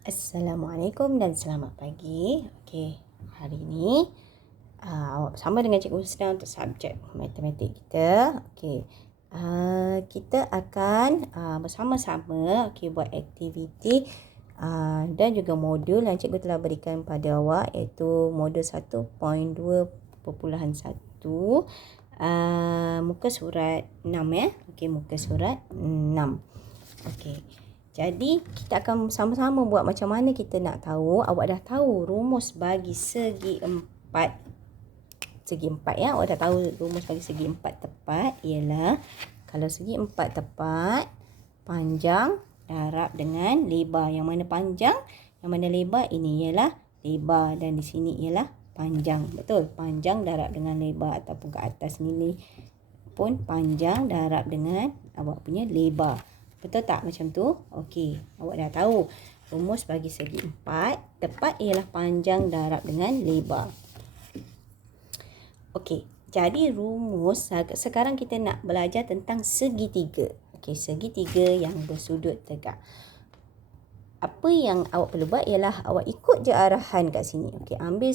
Assalamualaikum dan selamat pagi. Okey, hari ini awak bersama dengan Cikgu Husna untuk subjek matematik kita. Okey, kita akan bersama-sama buat aktiviti dan juga modul yang cikgu telah berikan pada awak, iaitu modul 1.2.1 muka surat 6 ya. Okey, muka surat 6. Okey. Jadi kita akan sama-sama buat macam mana kita nak tahu. Awak dah tahu rumus bagi segi empat. Segi empat ya. Awak dah tahu rumus bagi segi empat tepat ialah kalau segi empat tepat, panjang darab dengan lebar. Yang mana panjang, yang mana lebar, ini ialah lebar dan di sini ialah panjang. Betul? Panjang darab dengan lebar, ataupun ke atas ni pun panjang darab dengan awak punya lebar. Betul tak macam tu? Okey, awak dah tahu rumus bagi segi empat tepat ialah panjang darab dengan lebar. Okey, jadi rumus sekarang kita nak belajar tentang segitiga. Okey, segitiga yang bersudut tegak. Apa yang awak perlu buat ialah awak ikut je arahan kat sini. Okey, ambil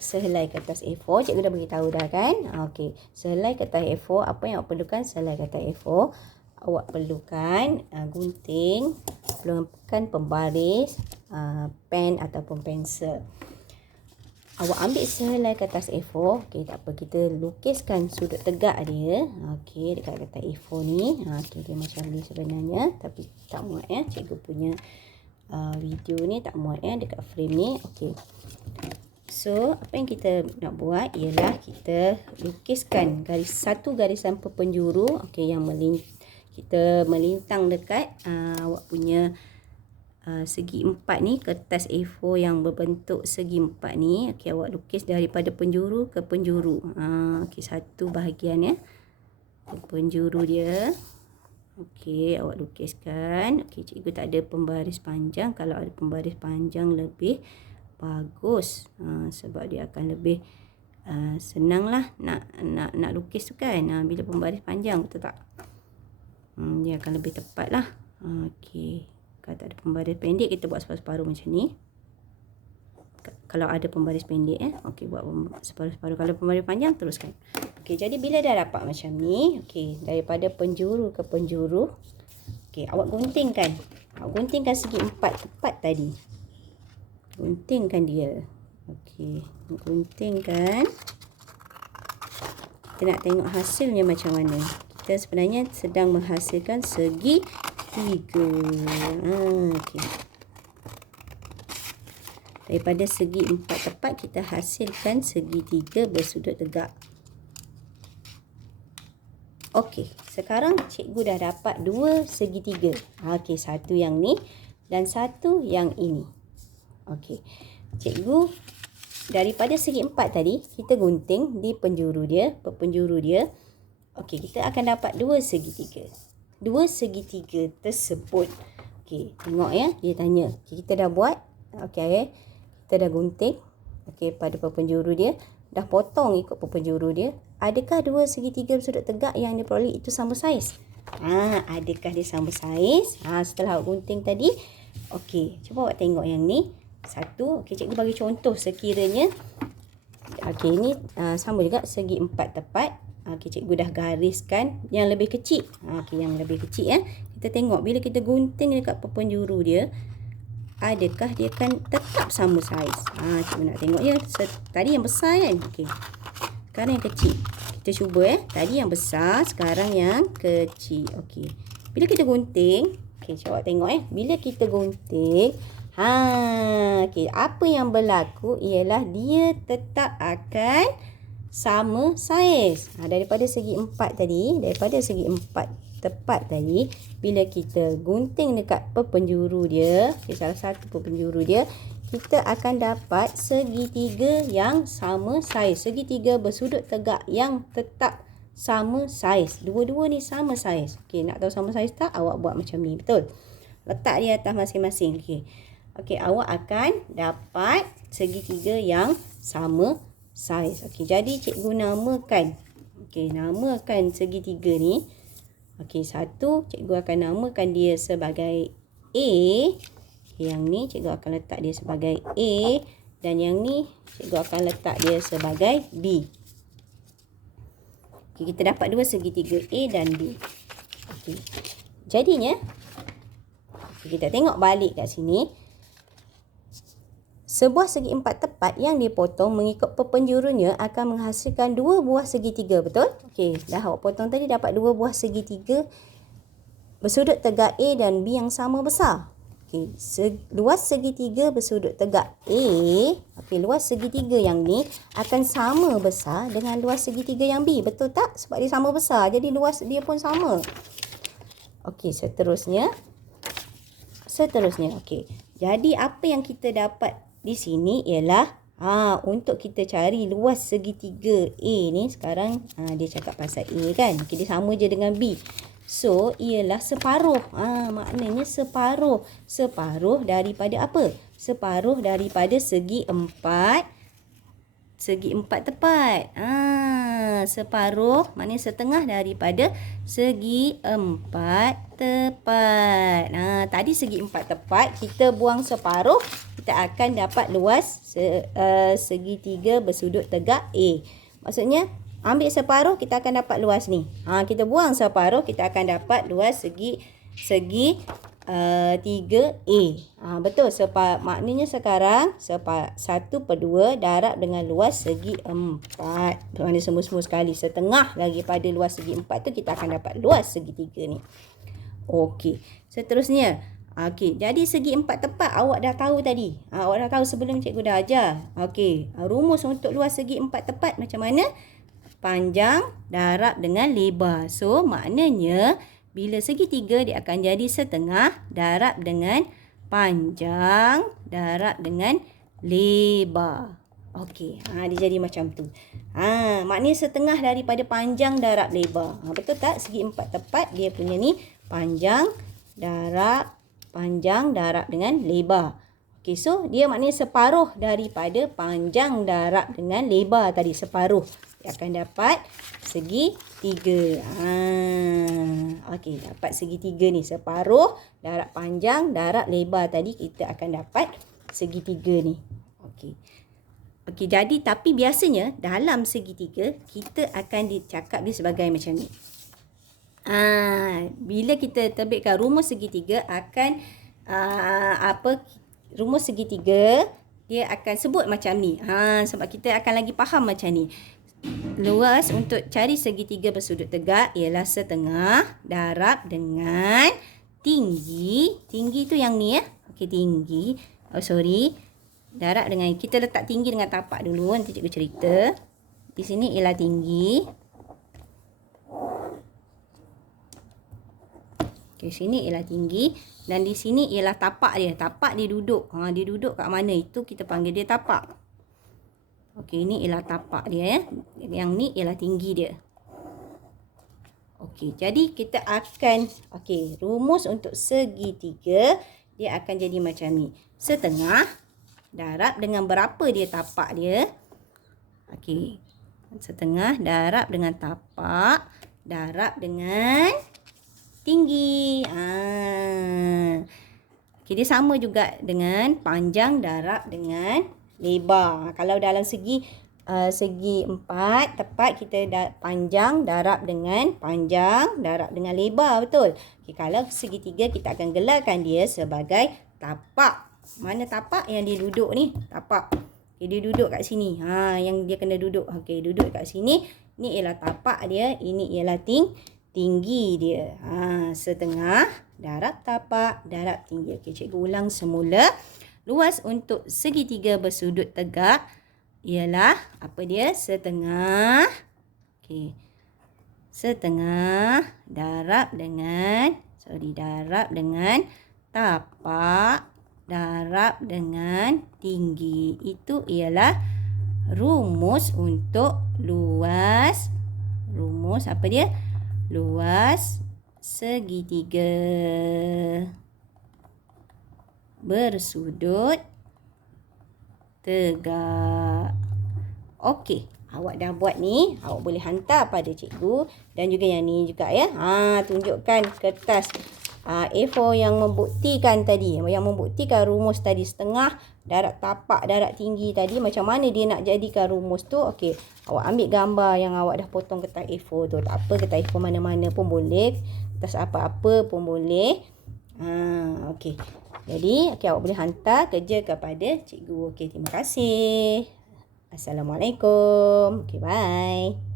sehelai kertas A4. Cikgu dah beritahu dah kan? Okey, sehelai kertas A4. Apa yang awak perlukan? Sehelai kertas A4. Awak perlukan gunting, perlukan pembaris, pen ataupun pensel. Awak ambil sehelai kertas A4. Okey, tak apa, kita lukiskan sudut tegak dia. Okey, dekat kertas A4 ni. Okey, dia macam ni sebenarnya, tapi tak muat ya. Cikgu punya video ni tak muat ya dekat frame ni. Okey. So, apa yang kita nak buat ialah kita lukiskan satu garisan perpenjuru, okey, yang kita melintang dekat awak punya segi empat ni, kertas A4 yang berbentuk segi empat ni. Okey, awak lukis daripada penjuru ke penjuru. Okey, satu bahagian ya. Penjuru dia. Okey, awak lukiskan. Okey, cikgu tak ada pembaris panjang. Kalau ada pembaris panjang lebih bagus. Sebab dia akan lebih senang lah nak lukis tu kan. Bila pembaris panjang, betul tak? Dia akan lebih tepat lah. Okey, kalau tak ada pembaris pendek, kita buat separuh-separuh macam ni. Kalau ada pembaris pendek okey, buat separuh-separuh. Kalau pembaris panjang, teruskan. Okey, jadi bila dah dapat macam ni, okey, daripada penjuru ke penjuru, okey, awak guntingkan. Awak guntingkan segi empat tepat tadi. Guntingkan dia. Okey, guntingkan. Kita nak tengok hasilnya macam mana. Kita sebenarnya sedang menghasilkan segi tiga. Okey. Daripada segi empat tepat, kita hasilkan segi tiga bersudut tegak. Okey, sekarang cikgu dah dapat dua segitiga. Okey, satu yang ni dan satu yang ini. Okey, cikgu daripada segi empat tadi, kita gunting di penjuru dia, perpenjuru dia. Okey, kita akan dapat dua segitiga. Dua segitiga tersebut. Okey, tengok ya, dia tanya. Okay, kita dah buat. Okey, kita dah gunting. Okey, pada perpenjuru dia. Dah potong ikut perpenjuru dia. Adakah dua segitiga bersudut tegak yang diperoleh itu sama saiz? Adakah dia sama saiz? Setelah awak gunting tadi. Okey, cuba awak tengok yang ni. Satu. Okey, cikgu bagi contoh sekiranya. Okey, ini sama juga segi empat tepat. Okey, cikgu dah gariskan yang lebih kecil. Okey, yang lebih kecil ya. Kita tengok bila kita gunting dekat perpenjuru dia, adakah dia akan tetap sama saiz? Cikgu nak tengok ya. Tadi yang besar kan? Okey. Sekarang yang kecil. Kita cuba ya. Tadi yang besar, sekarang yang kecil. Okey. Bila kita gunting, okey, cuba tengok ya. Bila kita gunting, okey, apa yang berlaku ialah dia tetap akan sama saiz. Daripada segi empat tadi, tepat tadi, bila kita gunting dekat perpenjuru dia, salah satu perpenjuru dia, kita akan dapat segitiga yang sama saiz. Segitiga bersudut tegak yang tetap sama saiz. Dua-dua ni sama saiz. Okey, nak tahu sama saiz tak? Awak buat macam ni, betul? Letak di atas masing-masing. Okey, awak akan dapat segitiga yang sama saiz. Okey, jadi cikgu namakan. Okey, namakan segitiga ni. Okey, satu cikgu akan namakan dia sebagai A. Yang ni cikgu akan letak dia sebagai A dan yang ni cikgu akan letak dia sebagai B. Okay, kita dapat dua segitiga A dan B. Okay. Jadinya, kita tengok balik kat sini. Sebuah segi empat tepat yang dipotong mengikut perpenjurunya akan menghasilkan dua buah segitiga, betul? Okey, dah awak potong tadi dapat dua buah segitiga bersudut tegak A dan B yang sama besar. Okey, luas segitiga bersudut tegak A, okey, luas segitiga yang ni akan sama besar dengan luas segitiga yang B, betul tak? Sebab dia sama besar, jadi luas dia pun sama. Okey, seterusnya, okey. Jadi apa yang kita dapat di sini ialah untuk kita cari luas segitiga A ni sekarang dia cakap pasal A kan. Okay, dia sama je dengan B. So ialah separuh. Maknanya separuh. Separuh daripada apa? Separuh daripada segi empat tepat. Separuh maknanya setengah daripada segi empat tepat. Tadi segi empat tepat kita buang separuh, kita akan dapat luas segitiga bersudut tegak A. Maksudnya ambil separuh kita akan dapat luas ni. Kita buang separuh kita akan dapat luas segi 3A. Betul. Maknanya sekarang 1/2 darab dengan luas segi 4. Mana semua-semua sekali. Setengah daripada luas segi 4 tu kita akan dapat luas segi 3 ni. Okey. Seterusnya. Okey. Jadi segi 4 tepat awak dah tahu tadi. Awak dah tahu sebelum cikgu dah ajar. Okey. Rumus untuk luas segi 4 tepat macam mana? Panjang darab dengan lebar. So maknanya bila segitiga dia akan jadi setengah darab dengan panjang darab dengan lebar. Okey, dia jadi macam tu. Maknanya setengah daripada panjang darab lebar. Betul tak? Segi empat tepat dia punya ni panjang darab dengan lebar. Okey, so dia maknanya separuh daripada panjang darab dengan lebar tadi, separuh. Dia akan dapat segi 3. Okey, dapat segi 3 ni. Separuh darab panjang, darab lebar tadi kita akan dapat segi 3 ni. Okey. Okey, jadi tapi biasanya dalam segi 3 kita akan dicakap dia sebagai macam ni. Bila kita terbitkan rumus segi 3 akan rumus segi 3 dia akan sebut macam ni. Sebab kita akan lagi faham macam ni. Luas untuk cari segitiga bersudut tegak ialah setengah darab dengan tinggi. Tinggi tu yang ni ya. Okey, tinggi. Darab dengan, kita letak tinggi dengan tapak dulu, nanti cikgu cerita. Di sini ialah tinggi. Okey, sini ialah tinggi dan di sini ialah tapak dia. Tapak dia duduk. Dia duduk kat mana? Itu kita panggil dia tapak. Okey, ini ialah tapak dia ya. Yang ni ialah tinggi dia. Okey, jadi kita akan rumus untuk segi 3 dia akan jadi macam ni. Setengah darab dengan berapa dia tapak dia? Okey. Setengah darab dengan tapak darab dengan tinggi. Okey, dia sama juga dengan panjang darab dengan lebar. Kalau dalam segi 4 tepat kita panjang darab dengan panjang darab dengan lebar, betul? Okay, kalau segi 3 kita akan gelarkan dia sebagai tapak. Mana tapak yang dia duduk ni? Tapak. Okay, dia duduk kat sini. Yang dia kena duduk. Okey, duduk kat sini. Ni ialah tapak dia, ini ialah tinggi dia. Setengah darab tapak darab tinggi. Okey, cikgu ulang semula. Luas untuk segitiga bersudut tegak ialah apa dia? Setengah. Okey. Setengah darab dengan tapak darab dengan tinggi. Itu ialah rumus untuk luas. Rumus apa dia? Luas segitiga bersudut tegak. Okey, awak dah buat ni, awak boleh hantar pada cikgu dan juga yang ni juga ya. Tunjukkan kertas A4 yang membuktikan tadi, yang membuktikan rumus tadi, setengah darab tapak darab tinggi tadi, macam mana dia nak jadikan rumus tu. Okey, awak ambil gambar yang awak dah potong kertas A4 tu. Tak apa, kertas A4 mana-mana pun boleh, kertas apa-apa pun boleh. Okey. Jadi, awak boleh hantar kerja kepada cikgu. Okey, terima kasih. Assalamualaikum. Okey, bye.